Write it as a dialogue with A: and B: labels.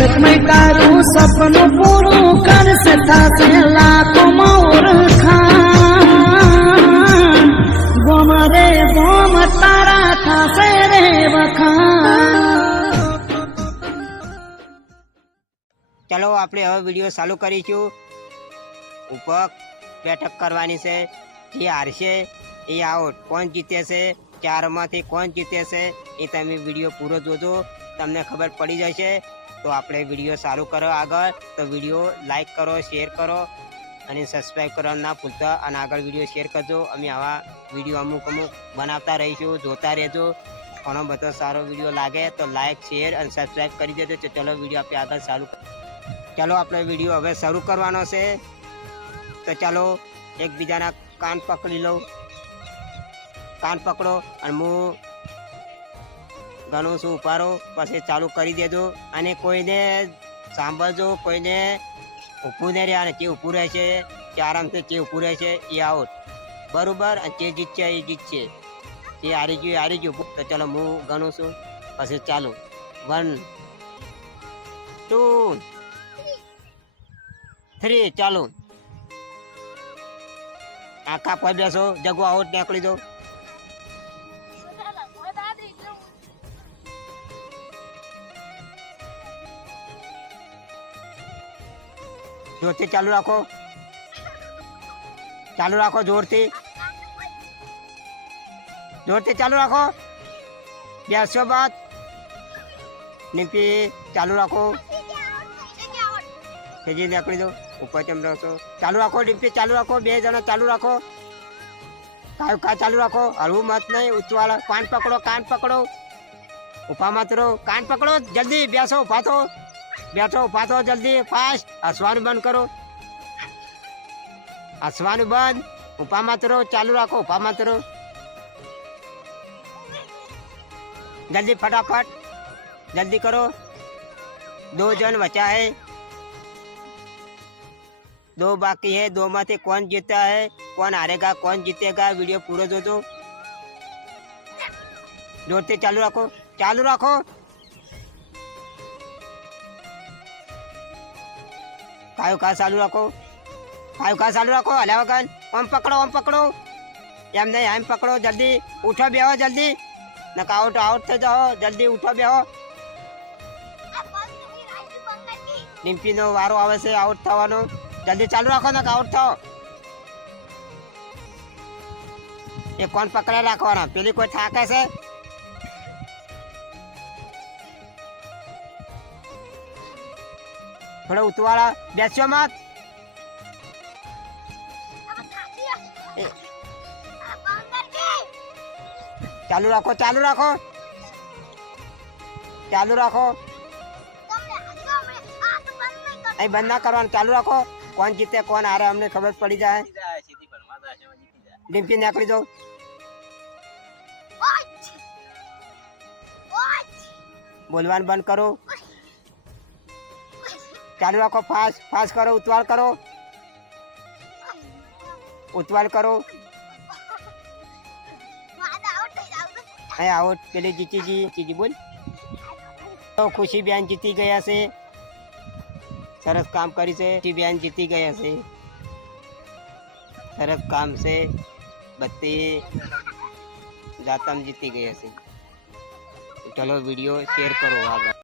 A: વર્ષમય તારું સપનું પૂરું કરશે થશે લાખોમાં ઓળખાણ ગોમ રે, ગોમ તારા થશે રે
B: ચલો, આપણે હવે વીડિયો ચાલુ કરીશું. ઉપર બેઠક કરવાની છે. જે હારશે એ આઉટ કોણ જીતે છે ચારમાંથી કોણ જીતે છે એ તમે વીડિયો પૂરો જોજો. તમને ખબર પડી જશે. તો આપણે વીડિયો સારું કરો આગળ, તો વીડિયો લાઈક કરો શેર કરો અને સબસ્ક્રાઈબ કરવાનું ના ભૂલતા અને આગળ વીડિયો શેર કરજો. અમે આવા વીડિયો અમુક અમુક બનાવતા રહીશું, જોતા રહેજો. ઘણો બધો સારો વીડિયો લાગે તો લાઈક શેર અને સબસ્ક્રાઈબ કરી દેજો. તો ચલો વીડિયો આપણે આગળ ચાલુ ચાલો આપણે વીડિયો હવે શરૂ કરવાનો છે. તો ચાલો એકબીજાના કાન પકડી લઉં કાન પકડો અને હું ગણું છું ઉપાડો, પછી ચાલુ કરી દેજો. અને કોઈને સાંભળજો, કોઈને ઊભું નહીં રહે જે ઊભું રહે છે કે આરામથી જે ઊભું રહે છે, એ આઉટ બરોબર? અને જે જીતશે, એ જીતશે. જે હારી ગયું, એ હારી ગયું. તો ચાલો હું ગણું છું. પછી ચાલુ. વન, ટુ, થ્રી, ચાલુ. આખા પર બેસો, જગો આઉટ, નીકળી દો જોરથી ચાલુ રાખો. ચાલુ રાખો જોરથી. જોરથી ચાલુ રાખો. બેસો બાદ. નીપી, ચાલુ રાખો. તેજી નીકળી દો ઉપર ચમ રાખો ચાલુ રાખો ડિમ્પી ચાલુ રાખો. બે જણા ચાલુ રાખો. કાયું કા ચાલુ રાખો? હળવું મત નહીં. ઉચવાળા કાન પકડો કાન પકડો. ઉપા મત રહો. કાન પકડો. જલ્દી બેસો ઊભા થો. બેઠો ઉભા થો જલ્દી ફાસ્ટ હસવાનું બંધ કરો હસવાનું બંધ ઉભા મત રહો ચાલુ રાખો ઉભા મત રહો जल्दी फटाफट जल्दी करो दो जन बचा है दो बाकी है दो में से कौन जीता है कौन हारेगा कौन जीतेगा वीडियो पूरा जो दो जोर से चालू रखो चालू रखो પાયો કાર ચાલુ રાખો? પાયો કાર ચાલુ રાખો? હલ્યા વગર આમ પકડો આમ પકડો. એમ નહીં, આમ પકડો, જલ્દી. ઉઠો, બેહો, જલ્દી. નકા આઉટ આઉટ થઈ જાઓ. જલ્દી ઉઠો, બેહો. ડિમ્પીનો વારો આવે છે આઉટ થવાનો. જલ્દી ચાલુ રાખો નકા આઉટ થાઓ. એ કોણ પકડે રાખવાના? પેલી કોઈ થાકે છે? થોડો ઉતવાળા બેસ્યો મત. ચાલુ રાખો ચાલુ રાખો. ચાલુ રાખો. અહીં બંધ ના કરવાનું, ચાલુ રાખો. કોણ જીતે, કોણ હારે, અમને ખબર પડી જાય. ડિમ્પી નીકળી જાઓ બોલવાનું બંધ કરો. ચાલુ રાખો ફાસ્ટ ફાસ્ટ કરો, ઉતવાળ કરો. ઉતવાળ કરો. અહીં આવો પેલી જીતીજી જીજી બોલ. તો ખુશી બેન જીતી ગયા છે. સરસ કામ કર્યું છે. ખુશી બેન જીતી ગયા છે. સરસ કામ છે. બધી જાતમ જીતી ગયા છે. ચલો વીડિયો શેર કરો આગળ.